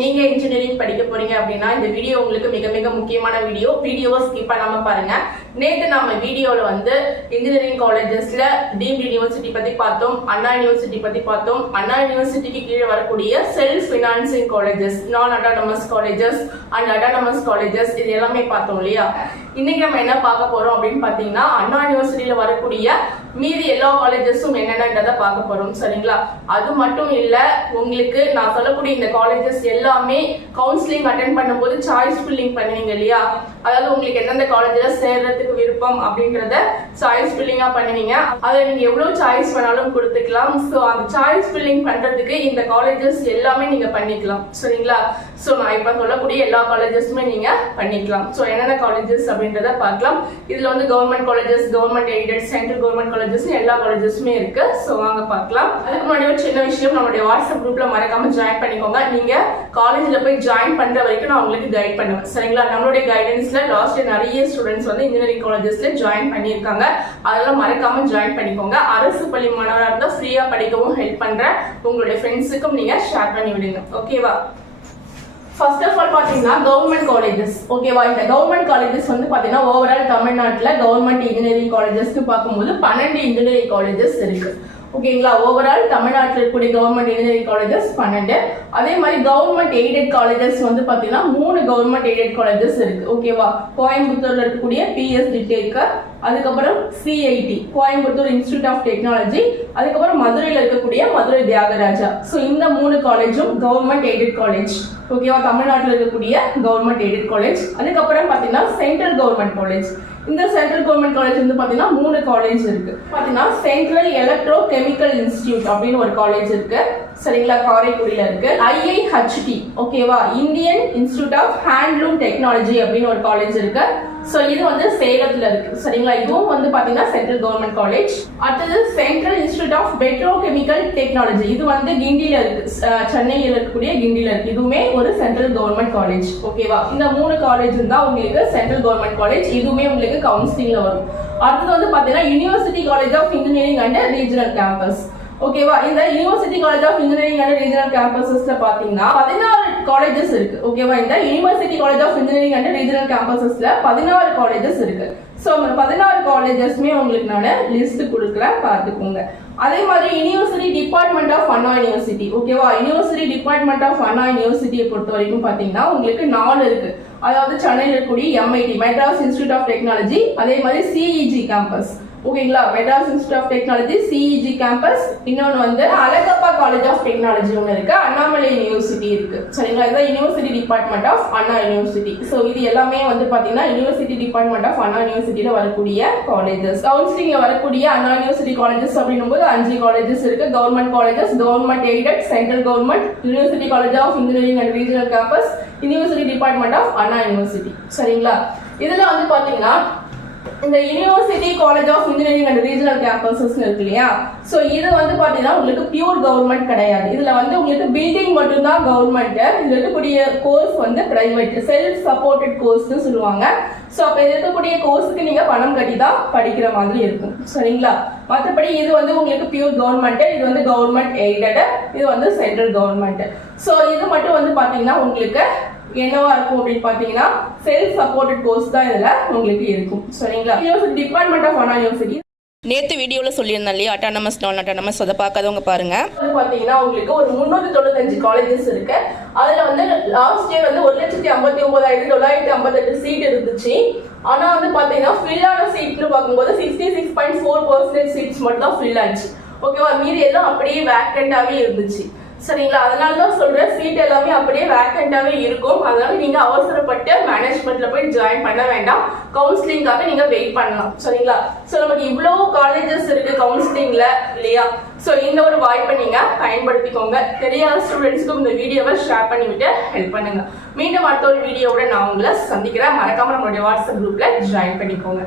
நீங்க இன்ஜினியரிங் படிக்க போறீங்க அப்படின்னா இந்த வீடியோ உங்களுக்கு மிக மிக முக்கியமான வீடியோவை ஸ்கிப் பண்ணாம பாருங்க. நேத்து நம்ம வீடியோல வந்து இன்ஜினியரிங் காலேஜஸ்ல டீம்டு யூனிவர்சிட்டி பத்தி பார்த்தோம், அண்ணா யூனிவர்சிட்டி பத்தி பார்த்தோம். அண்ணா யூனிவர்சிட்டிக்கு கீழே வரக்கூடிய செல்ஃப் ஃபினான்சிங் காலேஜஸ், நான் autonomous colleges and autonomous colleges இது எல்லாமே பார்த்தோம் இல்லையா. இன்னைக்கு நம்ம என்ன பார்க்க போறோம் அப்படின்னு பாத்தீங்கன்னா அண்ணா யூனிவர்சிட்டியில வரக்கூடிய மீதி எல்லா காலேஜஸும் என்னென்னன்றதை பார்க்க போறோம். சரிங்களா? அது மட்டும் இல்ல, உங்களுக்கு நான் சொல்லக்கூடிய இந்த காலேஜஸ் எல்லாமே கவுன்சிலிங் அட்டென்ட் பண்ணும்போது சாய்ஸ் ஃபில்லிங் பண்ணுவீங்க இல்லையா. அதாவது உங்களுக்கு எந்தெந்த காலேஜ்ல சேர்றதுக்கு விருப்பம் அப்படின்றத சாய்ஸ் ஃபில்லிங்கா பண்ணுவீங்க. அதை நீங்க எவ்வளவு சாய்ஸ் வேணாலும் கொடுத்துக்கலாம். ஸோ அந்த சாய்ஸ் ஃபில்லிங் பண்றதுக்கு இந்த காலேஜஸ் எல்லாமே நீங்க பண்ணிக்கலாம். சரிங்களா? ஸோ நான் இப்ப சொல்லக்கூடிய எல்லா காலேஜஸுமே நீங்க பண்ணிக்கலாம். ஸோ என்னென்ன காலேஜஸ் அப்படின்றத பார்க்கலாம். இதுல வந்து government colleges, government aided, central government colleges எல்லா காலேஜஸுமே இருக்கு. ஸோ வாங்க பார்க்கலாம். அதுக்கு முன்னாடி ஒரு சின்ன விஷயம், நம்மளுடைய வாட்ஸ்அப் குரூப்ல மறக்காம ஜாயின் பண்ணிக்கோங்க. நீங்க காலேஜ்ல போய் ஜாயின் பண்ற வரைக்கும் நான் உங்களுக்கு கைட் பண்ணுவேன். சரிங்களா? நம்மளுடைய கைடன்ஸ்ல லாஸ்ட் இயர் நிறைய ஸ்டூடெண்ட்ஸ் வந்து இன்ஜினியரிங் காலேஜஸ்ல ஜாயின் பண்ணியிருக்காங்க. அதெல்லாம் மறக்காம ஜாயின் பண்ணிக்கோங்க. அரசு பள்ளி மாணவராக இருந்தால் ஃப்ரீயா படிக்கவும் ஹெல்ப் பண்றேன். உங்களுடைய ஃப்ரெண்ட்ஸுக்கும் நீங்க ஷேர் பண்ணி விடுங்க. ஓகேவா? ஃபர்ஸ்ட் ஆஃப் ஆல் பாத்தீங்கன்னா கவர்மெண்ட் காலேஜஸ். ஓகேவா? இந்த கவர்மெண்ட் காலேஜஸ் வந்து பாத்தீங்கன்னா ஓவரால் தமிழ்நாட்டில் கவர்மெண்ட் இன்ஜினியரிங் காலேஜஸ்க்கு பார்க்கும்போது 12 இன்ஜினியரிங் காலேஜஸ் இருக்கு. ஓகேங்களா? ஓவரால் தமிழ்நாட்டில் இருக்கக்கூடிய கவர்மெண்ட் இன்ஜினியரிங் காலேஜஸ் 12. அதே மாதிரி கவர்மெண்ட் எய்டட் காலேஜஸ் வந்து பாத்தீங்கன்னா 3 கவர்மெண்ட் எய்டட் காலேஜஸ் இருக்கு. ஓகேவா? கோயம்புத்தூர்ல இருக்கக்கூடிய பிஎஸ்டி டேக்கர், அதுக்கப்புறம் CIT Coimbatore institute of technology, அதுக்கப்புறம் மதுரையில் இருக்கக்கூடிய மதுரை தியாகராஜா. ஸோ இந்த 3 காலேஜும் கவர்மெண்ட் எய்டட் காலேஜ். ஓகேவா? தமிழ்நாட்டில் இருக்கக்கூடிய கவர்மெண்ட் எய்டட் காலேஜ். அதுக்கப்புறம் பாத்தீங்கன்னா சென்ட்ரல் கவர்மெண்ட் காலேஜ். இந்த சென்ட்ரல் கவர்மெண்ட் காலேஜ் வந்து பாத்தீங்கன்னா 3 காலேஜ் இருக்கு. பாத்தீங்கன்னா சென்ட்ரல் எலக்ட்ரோ கெமிக்கல் இன்ஸ்டிடியூட் அப்படின்னு ஒரு காலேஜ் இருக்கு. சரிங்களா? காரைக்குடியில இருக்கு. ஐஐஹெச்டி, ஓகேவா, Indian institute of handloom technology அப்படின்னு ஒரு காலேஜ் இருக்கு. சோ இது வந்து சேலத்துல இருக்கு. சரிங்களா? இதுவும் வந்து பாத்தீங்கன்னா சென்ட்ரல் கவர்மெண்ட் காலேஜ். அடுத்தது central institute of petrochemical technology, இது வந்து கிண்டியில இருக்கு, சென்னையில் இருக்கக்கூடிய கிண்டியில இருக்கு. இதுவுமே ஒரு சென்ட்ரல் கவர்மெண்ட் காலேஜ். ஓகேவா? இந்த 3 காலேஜ் தான் உங்களுக்கு சென்ட்ரல் கவர்மெண்ட் காலேஜ். இதுவுமே உங்களுக்கு கவுன்சிலிங்ல வரும். அடுத்தது வந்து பாத்தீங்கன்னா university college of engineering and regional campus. ஓகேவா? இந்த university college of engineering and regional கேம்பஸஸ்ல பாத்தீங்கன்னா 16 காலேஜஸ் இருக்கு. ஓகேவா? இந்த university college of engineering and regional கேம்பஸஸ்ல 16 காலேஜஸ் இருக்கு. சோ 16 காலேஜஸ்மே உங்களுக்கு நான் லிஸ்ட் கொடுக்குறேன், பாத்துக்கோங்க. அதே மாதிரி university department of Anna university. ஓகேவா? யூனிவர்சிட்டி டிபார்ட்மெண்ட் ஆஃப் அண்ணா யூனிவர்சிட்டியை பொறுத்த வரைக்கும் பாத்தீங்கன்னா உங்களுக்கு 4 இருக்கு. அதாவது சென்னையில் இருக்கக்கூடிய MIT Madras institute of technology, அதே மாதிரி சிஇஜி கேம்பஸ். ஓகேங்களா? Madras institute of technology, CEG campus. இன்னொன்னு வந்து அழகப்பா காலேஜ் ஆஃப் டெக்னாலஜி ஒன்று இருக்கு. அண்ணாமலை யூனிவர்சிட்டி இருக்கு. சரிங்களா? இதுதான் university department of Anna university. So இது எல்லாமே வந்து பாத்தீங்கன்னா யூனிவர்சிட்டி டிபார்ட்மெண்ட் ஆஃப் அண்ணா யூனிவர்சிட்டியில வரக்கூடிய காலேஜஸ். கவுன்சிலிங்ல வரக்கூடிய அண்ணா யூனிவர்சிட்டி காலேஜஸ் அப்படின்னும் போது 5 காலேஜஸ் இருக்கு. Government colleges, government aided, central government, university college of engineering and regional campus, university department of Anna university. சரிங்களா? இதுல வந்து பாத்தீங்கன்னா இந்த university college of engineering and regional campuses இருக்கு இல்லையா. சோ இது வந்து பாத்தீங்கன்னா உங்களுக்கு பியூர் கவர்மெண்ட் கிடையாது. இதுல வந்து உங்களுக்கு பில்டிங் மட்டும் தான் கவர்மெண்ட். இதுல இருக்கக்கூடிய கோர்ஸ் வந்து பிரைவேட், செல்ஃப் சப்போர்ட்டட் கோர்ஸ்னு சொல்லுவாங்க. சோ அப்ப இது இருக்கக்கூடிய கோர்ஸுக்கு நீங்க பணம் கட்டி தான் படிக்கிற மாதிரி இருக்கும். சரிங்களா? மற்றபடி இது வந்து உங்களுக்கு பியூர் கவர்மெண்ட், இது வந்து கவர்மெண்ட் எய்டட், இது வந்து சென்ட்ரல் கவர்மெண்ட். சோ இது மட்டும் வந்து பாத்தீங்கன்னா உங்களுக்கு என்னவா இருக்கும் அப்படின்னு பாத்தீங்கன்னா செல்ஃப் சப்போர்ட்டட் கோர்ஸ் தான் இதுல உங்களுக்கு இருக்கும். சரிங்களா? University department of Anna university நேத்து வீடியோல சொல்லியிருந்தேன் இல்லையா, அட்டானமஸ் நான் அட்டானமஸ், அதை பார்க்காதவங்க பாருங்க. பாத்தீங்கன்னா உங்களுக்கு ஒரு 395 காலேஜஸ் இருக்கு. அதுல வந்து லாஸ்ட் இயர் வந்து 1,59,958 சீட் இருந்துச்சு. ஆனா வந்து பாத்தீங்கன்னா ஃபில் ஆன சீட்னு பார்க்கும்போது 66.4% சீட்ஸ் மட்டும் தான் ஃபில் ஆச்சு. ஓகேவா? மீதி எல்லாம் அப்படியே வேக்கண்டாவே இருந்துச்சு. சரிங்களா? அதனாலதான் சொல்றேன், சீட் எல்லாமே அப்படியே வேக்கண்டாவே இருக்கும். அதனால நீங்க அவசரப்பட்டு மேனேஜ்மெண்ட்ல போய் ஜாயின் பண்ண வேண்டாம். கவுன்சிலிங்காக நீங்க வெயிட் பண்ணலாம். சரிங்களா? சோ நமக்கு இவ்வளவு காலேஜஸ் இருக்கு கவுன்சிலிங்ல இல்லையா. சோ இந்த ஒரு வாய்ப்பை நீங்க பயன்படுத்திக்கோங்க. தெரியாத ஸ்டூடெண்ட்ஸ்க்கும் இந்த வீடியோவை ஷேர் பண்ணிவிட்டு ஹெல்ப் பண்ணுங்க. மீண்டும் அடுத்த ஒரு வீடியோவோட நான் உங்களை சந்திக்கிறேன். மறக்காம நம்மளுடைய வாட்ஸ்அப் குரூப்ல ஜாயின் பண்ணிக்கோங்க.